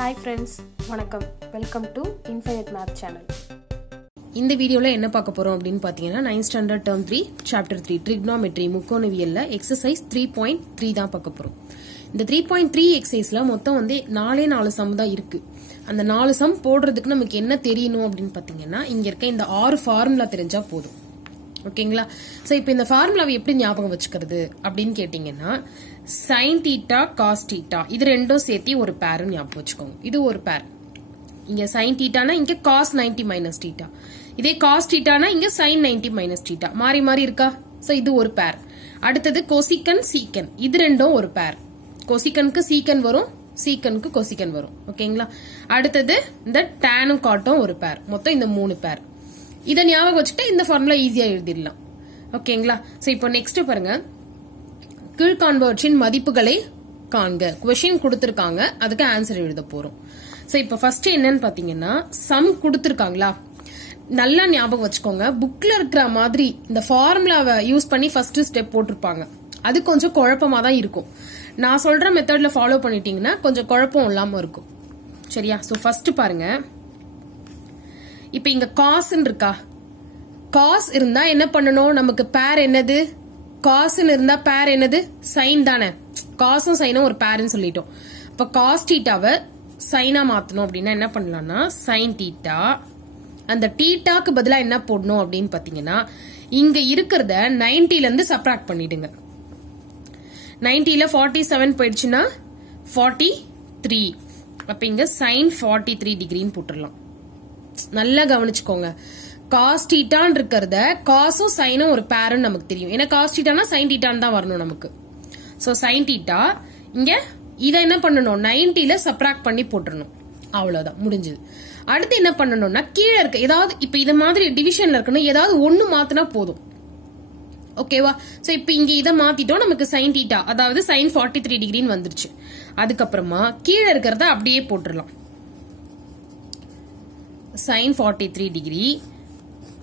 Hi friends, வணக்கம். Welcome to Infinite Math Channel. இந்த வீடியோல என்ன பார்க்க போறோம் அப்படினு பாத்தீங்கன்னா 9th standard term 3 chapter 3 trigonometry முக்கோணவியல்ல exercise 3.3 தான் பார்க்க போறோம். இந்த 3.3 எக்ஸசைஸ்ல மொத்தம் வந்து 4 சம் தான் இருக்கு. அந்த 4 சம் போடுறதுக்கு நமக்கு என்ன தெரியணும் அப்படினு பாத்தீங்கன்னா இங்க இருக்க இந்த 6 ஃபார்முலா தெரிஞ்சா போதும். ஓகேங்களா? சோ இப்போ இந்த ஃபார்முலாவை எப்படி ஞாபகம் வச்சுக்கிறது அப்படினு கேட்டிங்கன்னா sin theta cos theta இது ரெண்டும் சேர்த்து ஒரு பேர் ஞாபகம் வச்சுக்கோங்க. இது ஒரு பேர். இங்க sin theta னா இங்க cos 90 minus theta. இதே cos theta னா இங்க sin 90 minus theta. மாறி மாறி இருக்கா? சோ இது ஒரு பேர். அடுத்தது cosecant secant இது ரெண்டும் ஒரு பேர். cosecantக்கு secant வரும், secantக்கு cosecant வரும். ஓகேங்களா? அடுத்தது இந்த tan cotம் ஒரு பேர். மொத்தம் இந்த 3 பேர். இத ஞாபகம் வச்சுட்டு இந்த ஃபார்முலா ஈஸியா எழுதிடலாம். ஓகேங்களா? சோ இப்போ நெக்ஸ்ட் பாருங்க. கீழ்காண்பவற்றின் மதிப்புகளை காண்க. क्वेश्चन கொடுத்திருக்காங்க, அதுக்கு ஆன்சர் எழுத போறோம். சோ இப்போ ஃபர்ஸ்ட் என்னன்னு பாத்தீங்கன்னா சம் கொடுத்திருக்காங்களா? நல்லா ஞாபகம் வச்சுக்கோங்க. புக்ல இருக்கிற மாதிரி இந்த ஃபார்முலாவை யூஸ் பண்ணி ஃபர்ஸ்ட் ஸ்டெப் போட்டிருப்பாங்க. அது கொஞ்சம் குழப்பமா தான் இருக்கும். நான் சொல்ற மெத்தட்ல ஃபாலோ பண்ணிட்டீங்கன்னா கொஞ்சம் குழப்பம் இல்லாம இருக்கும். சரியா? சோ ஃபர்ஸ்ட் பாருங்க. இப்ப இங்க cos இருக்கா? cos இருந்தா என்ன பண்ணணும்? நமக்கு பேர் என்னது? cos இருந்தா பேர் என்னது? sin தானே. cosம் sinம் ஒரு பேர்னு சொல்லிட்டோம். அப்ப cos θவை sinஆ மாத்தணும் அப்படின்னா என்ன பண்ணலாம்னா sin θ அந்த θக்கு பதிலா என்ன போடணும் அப்படின்னு பாத்தீங்கன்னா இங்க இருக்கிறத 90ல இருந்து சப்ட்ராக்ட் பண்ணிடுங்க. 90ல 47 போயிடுச்சுன்னா 43. அப்ப இங்க sin 43 டிகிரின்னு போட்டுடலாம். நல்லா கவனிச்சுக்கோங்க. cos θன்னு இருக்கிறத cosம் sinம் ஒரு பேர்னு நமக்கு தெரியும். ஏன்னா cos θனா sin θன்னு தான் வரணும் நமக்கு. சோ sin θ இங்க இத என்ன பண்ணணும்? 90ல சப்ட்ராக்ட் பண்ணி போட்டுறணும். அவ்வளவுதான், முடிஞ்சது. அடுத்து என்ன பண்ணணும்னா கீழே இருக்க ஏதாவது இப்ப இத மாதிரி டிவிஷன்ல இருக்கணும், ஏதாவது ஒண்ணு மாத்தினா போதும். ஓகேவா? சோ இப்ப இங்க இத மாத்திட்டோம், நமக்கு sin θ அதாவது sin 43 டிகிரின்னு வந்துருச்சு. அதுக்கப்புறமா கீழே இருக்கிறத அப்படியே போட்டுடலாம். sin 43 degree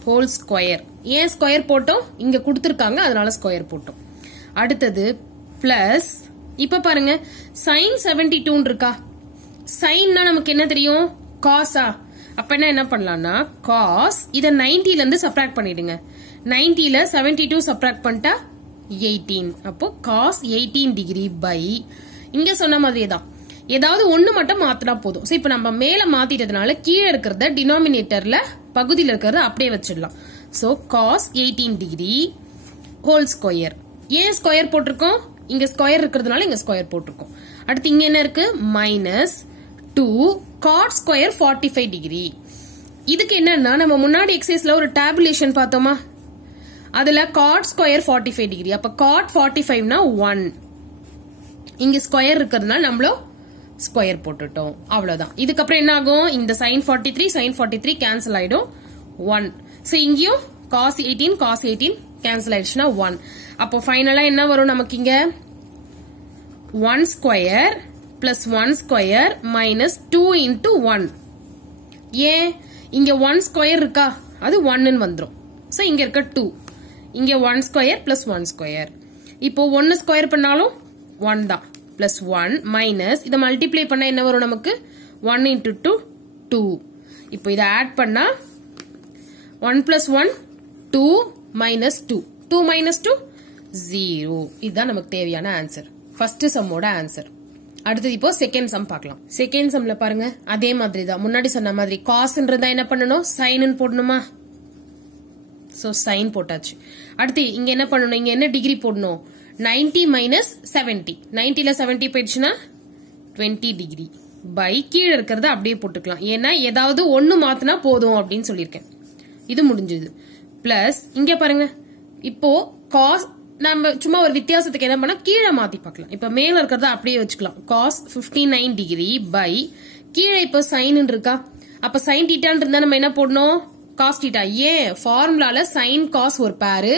whole square. ஏன் ஸ்கொயர் போட்டோம்? இங்க கொடுத்திருக்காங்க, அதனால ஸ்கொயர் போட்டோம். அடுத்தது பிளஸ் இப்ப பாருங்க sin 72 இருக்கா? சைன்னா நமக்கு என்ன தெரியும்? காஸா. அப்ப என்ன பண்ணலாம்னா cos இத 90ல இருந்து சப்ட்ராக்ட் பண்ணிடுங்க. 90ல 72 சப்ட்ராக்ட் பண்ணிட்டா 18. அப்போ cos 18 டிகிரி பை இங்க சொன்ன மாதிரியே தான் ஏதாவது ஒண்ணு மட்டும் மாத்தினா போதும். சோ இப்ப நம்ம மேல மாத்திட்டதுனால கீழே இருக்கிறத டினாமினேட்டர்ல பகுதியில் இருக்கிறத அப்படியே வச்சிடலாம். So cos 18 degree whole square. ஏன் ஸ்கொயர் போட்டிருக்கோம்? இங்க ஸ்கொயர் இருக்கிறதுனால இங்க ஸ்கொயர் போட்டிருக்கோம். அடுத்து இங்க என்ன இருக்கு? Minus 2 cot square 45 degree. இதுக்கு என்னன்னா நம்ம முன்னாடி எக்ஸசைஸ்ல ஒரு டேபுலேஷன் பார்த்தோமா? அதுல cot ஸ்கொயர் 45 டிகிரி. அப்ப cot 45னா 1. இங்க ஸ்கொயர் இருக்கிறதுனால நம்மளும் ஸ்கொயர் போட்டுட்டோம். அவ்வளவுதான். இதுக்கப்புறம் என்ன ஆகும்? இந்த sin 43 கேன்சல் ஆயிடும். 1. சோ இங்கேயும் cos 18 கேன்சல் ஆயிடுச்சுன்னா 1. அப்போ ஃபைனலா என்ன வரும் நமக்கு? இங்க 1 square plus 1 square minus 2 into 1. ஏன்? இங்க 1 ஸ்கொயர் இருக்கா? அது 1ன்னு வந்துரும். சோ இங்க இருக்க 2. இங்க 1 ஸ்கொயர் பிளஸ் 1 ஸ்கொயர். இப்போ 1 ஸ்கொயர் பண்ணாலும் 1 தான். பிளஸ் 1 மைனஸ் இதை மல்டிப்ளை பண்ணா என்ன வரும் நமக்கு? 1 இன்டூ 2 2. இப்போ இதை ஆட் பண்ணா 1 பிளஸ் 1 2 மைனஸ் 2 2 மைனஸ் 2 0. இதுதான் நமக்கு தேவையான ஆன்சர். First சம்மோட answer. அடுத்தது இப்போ செகண்ட் சம் பார்க்கலாம். செகண்ட் சம்ல பாருங்க அதே மாதிரி தான் முன்னாடி சொன்ன மாதிரி காஸ்ன்றதா என்ன பண்ணணும்? சைன் போடணுமா? சோ சைன் போட்டாச்சு. அடுத்து இங்க என்ன பண்ணணும்? இங்க என்ன டிகிரி போடணும்? 90 மைனஸ் 70. 90ல 70 போயிடுச்சுன்னா 20 டிகிரி பை கீழே இருக்கிறத அப்படியே போட்டுக்கலாம். ஏன்னா ஏதாவது ஒண்ணு மாத்தினா போதும் அப்படின்னு சொல்லியிருக்கேன். இது முடிஞ்சது. பிளஸ் இங்க பாருங்க இப்போ காஸ் நம்ம சும்மா ஒரு வித்தியாசத்துக்கு என்ன பண்ணா கீழே மாத்தி பார்க்கலாம். இப்ப மேல இருக்கிறத அப்படியே வச்சுக்கலாம். cos 59 டிகிரி பை கீழே இப்ப சைன் இருக்கா? அப்ப சைன் தீட்டான்னு இருந்தா நம்ம என்ன போடணும்? cos θ. ஏன்? ஃபார்முலால சைன் காஸ் ஒரு பேரு,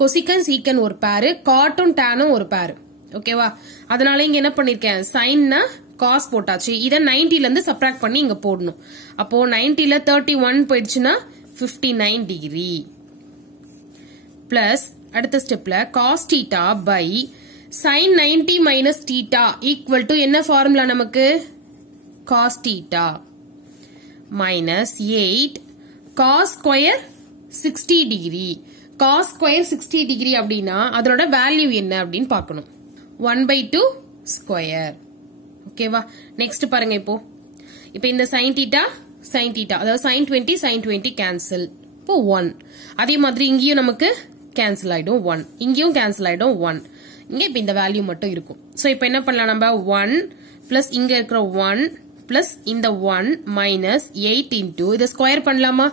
கொசிகன் சீக்கன் ஒரு பேரு, காட்டும் டேனும் ஒரு பேரு. ஓகேவா? அதனால இங்க என்ன பண்ணிருக்கேன்? சைன்னா காஸ் போட்டாச்சு. இத 90ல இருந்து சப்ட்ராக்ட் பண்ணி இங்க போடணும். அப்போ 90ல 31 போயிடுச்சுன்னா 59 டிகிரி பிளஸ் அடுத்த ஸ்டெப்ல cos θ by sin 90 minus θ equal to என்ன ஃபார்முலா நமக்கு? cos theta minus 8 cos square 60 degree. Cos square 60 degree அப்படின்னா அதோட வேல்யூ என்ன அப்படின்னு பார்க்கணும். 1/2 square. ஓகேவா? நெக்ஸ்ட் பாருங்க இப்போ இந்த sin theta அதாவது sin 20 sin 20 கேன்சல். இப்போ 1. அதே மாதிரி இங்கேயும் நமக்கு கேன்சல் ஆயிடும் 1. இங்கேயும் கேன்சல் ஆயிடும் 1. இங்க இப்ப இந்த வேல்யூ மட்டும் இருக்கும். சோ இப்போ என்ன பண்ணலாம் நம்ம 1 பிளஸ் இங்க இருக்கிற 1 பிளஸ் இந்த 1 மைனஸ் 8 இன்டு இதை ஸ்கொயர் பண்ணலாமா?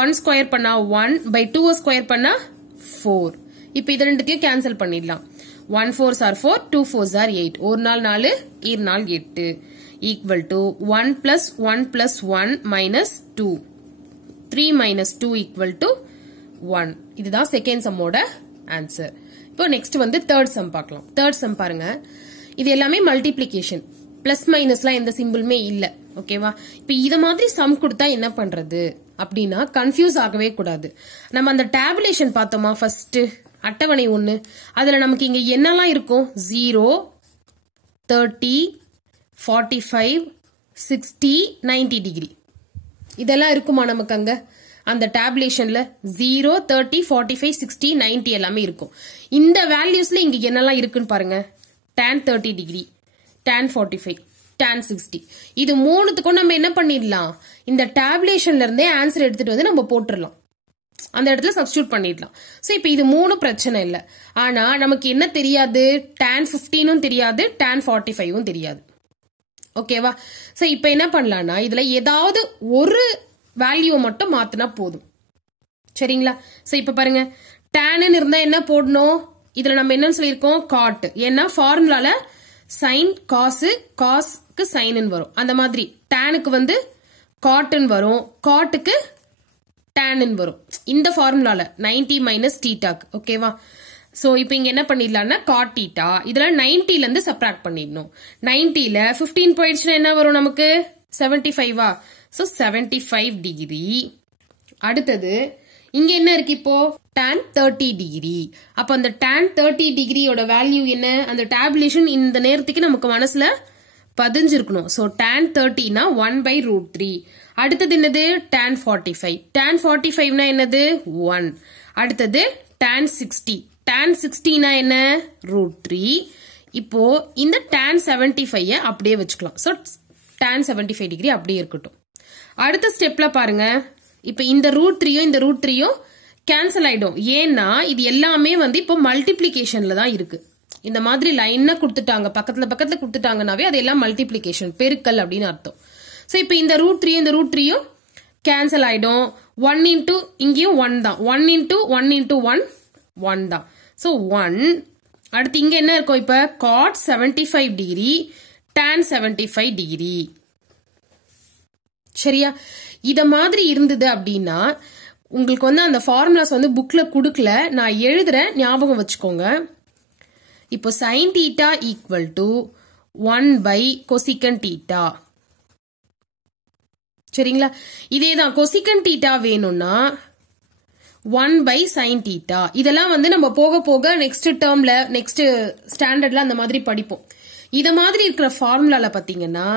1 ஸ்கொயர் பண்ணா 1/2 ஸ்கொயர் பண்ணா 4. இப்போ இது ரெண்டுத்தையும் கேன்சல் பண்ணிடலாம். 1 4s are 4, 2 4s are 8. ஒரு நாள் 4, ஈர் நாள் 8 equal to 1 plus 1 plus 1 minus 2. 3 minus 2 equal to 1. இதுதான் செகண்ட் சம்மோட ஆன்சர். இப்போ நெக்ஸ்ட் தேர்ட் சம் பார்க்கலாம். தேர்ட் சம் பாருங்க. இது எல்லாமே மல்டிப்ளிகேஷன். பிளஸ் மைனஸ்லாம் எந்த சிம்பிளுமே இல்ல. ஓகேவா? இப்போ இத மாதிரி சம் கொடுத்தா என்ன பண்றது அப்படின்னா கன்ஃபியூஸ் ஆகவே கூடாது. நம்ம அந்த டேபுலேஷன் பார்த்தோமா ஃபர்ஸ்ட் அட்டவணை 1. அதுல நமக்கு இங்க என்னெல்லாம் இருக்கும்? 0, 30, 45, 60, 90 டிகிரி. இதெல்லாம் இருக்குமா நமக்கு அங்க அந்த டேபுலேஷன்ல? 0, 30, 45, 60, 90 எல்லாமே இருக்கும். இந்த வேல்யூஸ்ல இங்க என்னெல்லாம் இருக்குன்னு பாருங்க. tan 30 degree, tan 45, tan 60. இது மூணுத்துக்கும் நம்ம என்ன பண்ணிடலாம்? இந்த டேபுலேஷன்ல இருந்தே ஆன்சர் எடுத்துட்டு நம்ம போட்டுடலாம். அந்த இடத்துல சப்ஸ்டிட்யூட் பண்ணிடலாம். சோ இப்போ இது மூணு பிரச்சனை இல்ல. ஆனா நமக்கு என்ன தெரியாது? tan 15 தெரியாது, tan 45 தெரியாது. ஓகேவா? சோ இப்போ என்ன பண்ணலாம்னா இதுல ஏதாவது ஒரு வேல்யூ மட்டும் மாத்தினா போதும். சரிங்களா? சோ இப்போ பாருங்க tan இருந்தா என்ன போடணும்? இதுல நம்ம என்ன சொல்லியிருக்கோம்? cot. ஏன்னா ஃபார்முலால sin cos, cosக்கு sin வரும். அந்த மாதிரி tanக்கு cot வரும், cotக்கு tan வரும். இந்த ஃபார்முலால 90 மைனஸ் தீட்டாக்கு. ஓகேவா? சோ இப்போ இங்க என்ன பண்ணிடலாம்னா cot theta இதுல 90ல இருந்து சப்ட்ராக்ட் பண்ணிடணும். 90ல 15 போயிடுச்சுன்னா என்ன வரும் நமக்கு? 75. So 75 degree. அடுத்தது இங்க என்ன இருக்கு இப்போ? tan 30 degree. அப்ப அந்த tan 30 டிகிரியோட வேல்யூ என்ன? அந்த டேபுலேஷன் இந்த நேரத்துக்கு நமக்கு மனசுல பதிஞ்சிருக்கணும். So tan 30னா 1/√3. அடுத்தது என்னது? tan 45. tan 45னா என்னது? 1. அடுத்தது tan 60. tan 60னா என்ன? √3. இப்போ இந்த tan 75 அப்படியே வச்சுக்கலாம். சோ tan 75 டிகிரி அப்படியே இருக்கட்டும். அடுத்த ஸ்டெப்ல பாருங்க. இப்ப இந்த √3யும் இந்த √3யும் கேன்சல் ஆயிடும். ஏன்னா இது எல்லாமே இப்போ மல்டிப்ளிகேஷன்ல தான் இருக்கு. இந்த மாதிரி லைனா கொடுத்துட்டாங்க, பக்கத்துல பக்கத்துல கொடுத்துட்டாங்கனாவே அது எல்லாம் மல்டிப்ளிகேஷன், பெருக்கல் அப்படின்னு அர்த்தம். சோ இப்போ இந்த √3யும் இந்த √3யும் கேன்சல் ஆயிடும். 1 இன்டூ இங்கேயும் 1 தான். 1 இன்டூ 1 இன்டூ 1 1 தான். சோ 1. அடுத்து இங்க என்ன இருக்கும்? இப்ப cot 75 டிகிரி, tan 75 டிகிரி. சரியா? இத மாதிரி இருந்தது அப்படின்னா உங்களுக்கு அந்த ஃபார்முலாஸ் புக்ல குடுக்கல, நான் எழுதுறேன், ஞாபகம் வச்சுக்கோங்க. இப்போ sin theta equal to 1/cosecant theta. சரிங்களா? இதேதான் cosecant theta வேணும்னா 1/sin theta. இதெல்லாம் நம்ம போக போக நெக்ஸ்ட் டேர்ம்ல நெக்ஸ்ட் ஸ்டாண்டர்ட்ல அந்த மாதிரி படிப்போம். இத மாதிரி இருக்கிற ஃபார்முலால பாத்தீங்கன்னா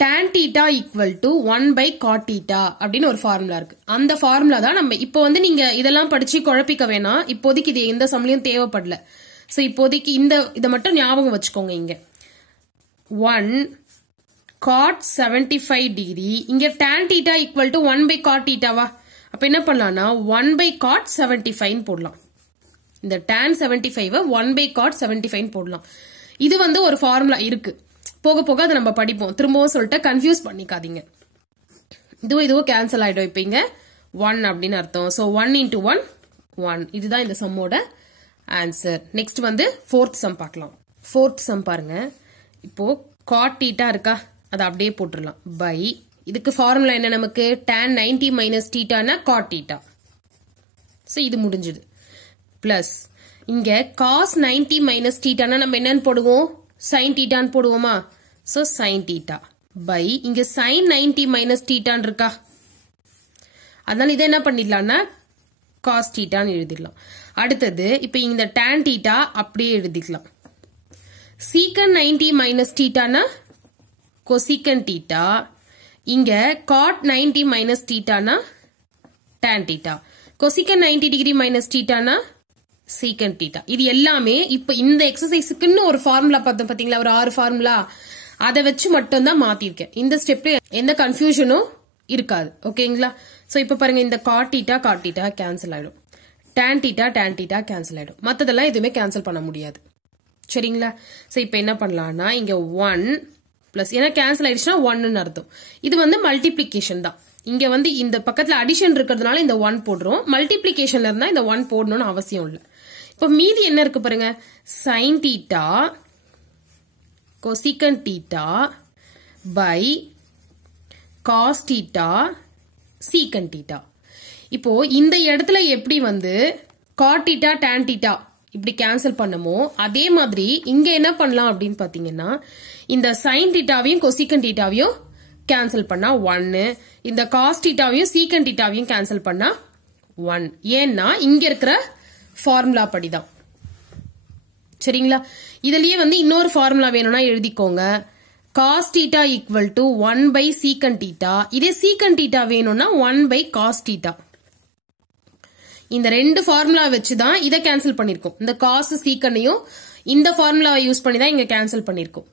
tan theta equal to 1/cot theta அப்படின்னு ஒரு ஃபார்முலா இருக்கு. அந்த ஃபார்முலா தான் நம்ம இப்போ நீங்க இதெல்லாம் படிச்சு குழப்பிக்க வேணாம். இப்போதைக்கு இது எந்த சமயம் தேவைப்படல. சோ இப்போதைக்கு இத மட்டும் ஞாபகம் வச்சுக்கோங்க. இங்க 1 cot 75 டிகிரி, இங்க tan theta equal to 1/cot theta வா? அப்ப என்ன பண்ணலாம்னா 1/cot 75 போடலாம். இந்த tan 75 1/cot 75 போடலாம். இது ஒரு ஃபார்முலா இருக்கு. போக போக அதை நம்ம படிப்போம். திரும்பவும் சொல்லிட்டு கன்ஃபியூஸ் பண்ணிக்காதீங்க. இதுவும் கேன்சல் ஆயிடும். இப்ப இங்க 1 அப்படின்னு அர்த்தம். So 1 into 1 1. இதுதான் இந்த சம்மோட ஆன்சர். நெக்ஸ்ட் ஃபோர்த் சம் பார்க்கலாம். ஃபோர்த் சம் பாருங்க. இப்போ cot theta இருக்கா, அதை அப்படியே போட்டுடலாம். பை இதுக்கு ஃபார்முலா என்ன நமக்கு? tan 90 மைனஸ் தீட்டானா cot theta. சோ இது முடிஞ்சது. பிளஸ் இங்க cos 90 மைனஸ் தீட்டானா நம்ம என்னன்னு போடுவோம்? sin தீட்டான்னு போடுவோமா? சோ sin தீட்டா பை இங்க sin 90 மைனஸ் தீட்டான் இருக்கா, அதனால இதை என்ன பண்ணிடலாம்னா cos தீட்டான்னு எழுதிடலாம். அடுத்தது இப்ப இந்த tan தீட்டா அப்படியே எழுதிக்கலாம். secant 90 மைனஸ் தீட்டானா cosecant theta. இங்க cot 90 minus theta na tan theta. Cosecant 90 degree minus theta na secant theta. இது எல்லாமே இப்ப இந்த எக்ஸசைஸ்க்குன்னு ஒரு ஃபார்முலா பார்த்தோம் பாத்தீங்களா, ஒரு 6 ஃபார்முலா, அதை வச்சு மட்டும் தான் மாத்திருக்கேன். இந்த ஸ்டெப்ல எந்த கன்ஃபியூஷனும் இருக்காது. ஓகேங்களா? சோ இப்ப பாருங்க, இந்த cot theta கேன்சல் ஆயிடும், tan theta கேன்சல் ஆயிடும், மத்ததெல்லாம் எதுவுமே கேன்சல் பண்ண முடியாது. சரிங்களா? சோ இப்ப என்ன பண்ணலாம்னா, இங்க 1 பிளஸ், ஏன்னா கேன்சல் ஆயிடுச்சுன்னா 1ன்னு அர்த்தம். இது வந்து மல்டிப்ளிகேஷன் தான். இங்க வந்து இந்த பக்கத்துல அடிஷன் இருக்கிறதுனால இந்த 1 போடுறோம். மல்டிப்ளிகேஷன்ல இருந்தா இந்த 1 போடணும்னு அவசியம் இல்லை. இப்ப மீதி என்ன இருக்கு பாருங்க, sin theta cosecant theta by cos theta secant theta. இப்போ இந்த இடத்துல எப்படி வந்து cot theta tan theta இப்படி கேன்சல் பண்ணமோ அதே மாதிரி இங்க என்ன பண்ணலாம் அப்படின்னு பாத்தீங்கன்னா, இந்த sin thetaவையும் cosecant thetaவையும் கேன்சல் பண்ணா 1, இந்த cos thetaவையும் secant thetaவையும் கேன்சல் பண்ணா 1. ஏன்னா இங்க இருக்கிற ஃபார்முலா படிதான். சரிங்களா? இதுலயே வந்து இன்னொரு ஃபார்முலா வேணும்னா எழுதிக்கோங்க. cos theta equal to 1 by secant theta. இதே secant theta வேணும்னா 1 by cos theta. இந்த ரெண்டு ஃபார்முலா வச்சுதான் இதை கேன்சல் பண்ணிருக்கோம். இந்த cos secantையும் இந்த ஃபார்முலாவை யூஸ் பண்ணி தான் இங்க கேன்சல் பண்ணிருக்கோம்.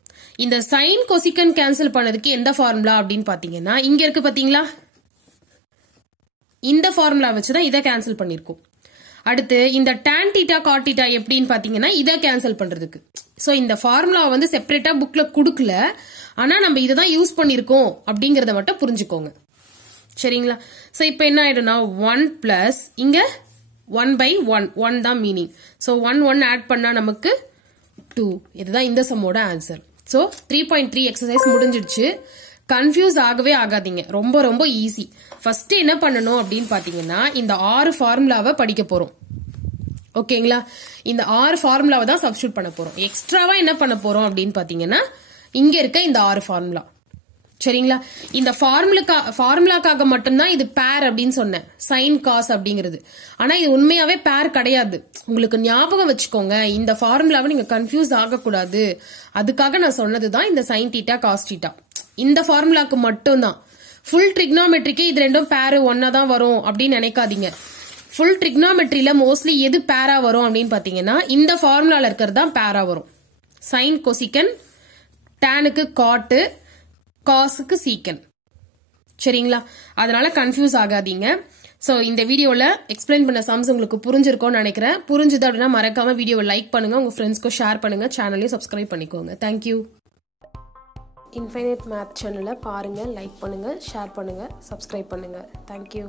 இந்த sin cosecant கேன்சல் பண்ணதுக்கு எந்த ஃபார்முலா அப்படின்னு பாத்தீங்கன்னா, இங்க இருக்கு பாத்தீங்களா, இந்த ஃபார்முலா வச்சுதான் இதை கேன்சல் பண்ணிருக்கோம். அடுத்து இந்த tan theta cot theta எப்படின்னு பாத்தீங்கன்னா, இதை கேன்சல் பண்றதுக்கு. சோ இந்த ஃபார்முலா வந்து செப்பரேட்டா புக்ல குடுக்கல, ஆனா நம்ம இதை தான் யூஸ் பண்ணிருக்கோம் அப்படிங்கறத மட்டும் புரிஞ்சுக்கோங்க. சரிங்களா? சோ இப்ப என்ன ஆயிடும்னா 1 பிளஸ் இங்க 1 by 1 தான் மீனிங். சோ 1 ஆட் பண்ணா நமக்கு 2. இதுதான் இந்த சம்மோட ஆன்சர். சோ 3.3 எக்ஸசைஸ் முடிஞ்சிடுச்சு. கன்ஃபியூஸ் ஆகவே ஆகாதீங்க, ரொம்ப ரொம்ப ஈஸி. ஃபர்ஸ்ட் என்ன பண்ணணும் அப்படின்னு பாத்தீங்கன்னா, இந்த 6 ஃபார்முலாவை படிக்க போறோம். ஓகேங்களா? இந்த 6 ஃபார்முலாவை தான் சப்ஸ்டிட்யூட் பண்ண போறோம். எக்ஸ்ட்ராவா என்ன பண்ண போறோம் அப்படின்னு பாத்தீங்கன்னா, இங்க இருக்க இந்த 6 ஃபார்முலா. சரிங்களா? இந்த ஃபார்முலாக்காக மட்டும்தான் இது பேர் அப்படின்னு சொன்னேன், சைன் காஸ் அப்படிங்கிறது. ஆனா இது உண்மையாவே பேர் கிடையாது. உங்களுக்கு ஞாபகம் வச்சுக்கோங்க, இந்த ஃபார்முலாவை நீங்க கன்ஃபியூஸ் ஆகக்கூடாது, அதுக்காக நான் சொன்னதுதான் இந்த சைன் தீட்டா காஸ் தீட்டா. இந்த ஃபார்முலாக்கு மட்டும்தான். ஃபுல் ட்ரிக்னாமெட்ரிக்கு இது ரெண்டும் பேர் ஒன்னா தான் வரும் அப்படின்னு நினைக்காதீங்க. ஃபுல் ட்ரிக்னாமெட்ரியில மோஸ்ட்லி எது பேரா வரும் அப்படின்னு பாத்தீங்கன்னா, இந்த ஃபார்முலால இருக்கிறது தான் பேரா வரும். சைன் கொசிகன், டேனுக்கு காட்டு, காசுக்கு சீக்கன். சரிங்களா? அதனால கன்ஃபியூஸ் ஆகாதீங்க. சோ இந்த வீடியோல எக்ஸ்பிளைன் பண்ண சம்ஸ் உங்களுக்கு புரிஞ்சிருக்கும்னு நினைக்கிறேன். புரிஞ்சுது அப்படின்னா மறக்காம வீடியோவை லைக் பண்ணுங்க, உங்க ஃப்ரெண்ட்ஸ்க்கு ஷேர் பண்ணுங்க, சேனலையும் சப்ஸ்கிரைப் பண்ணிக்கோங்க. தேங்க்யூ. இன்ஃபைனைட் மேத் சேனலை பாருங்க, லைக் பண்ணுங்க, ஷேர் பண்ணுங்க, சப்ஸ்கிரைப் பண்ணுங்க. தேங்க்யூ.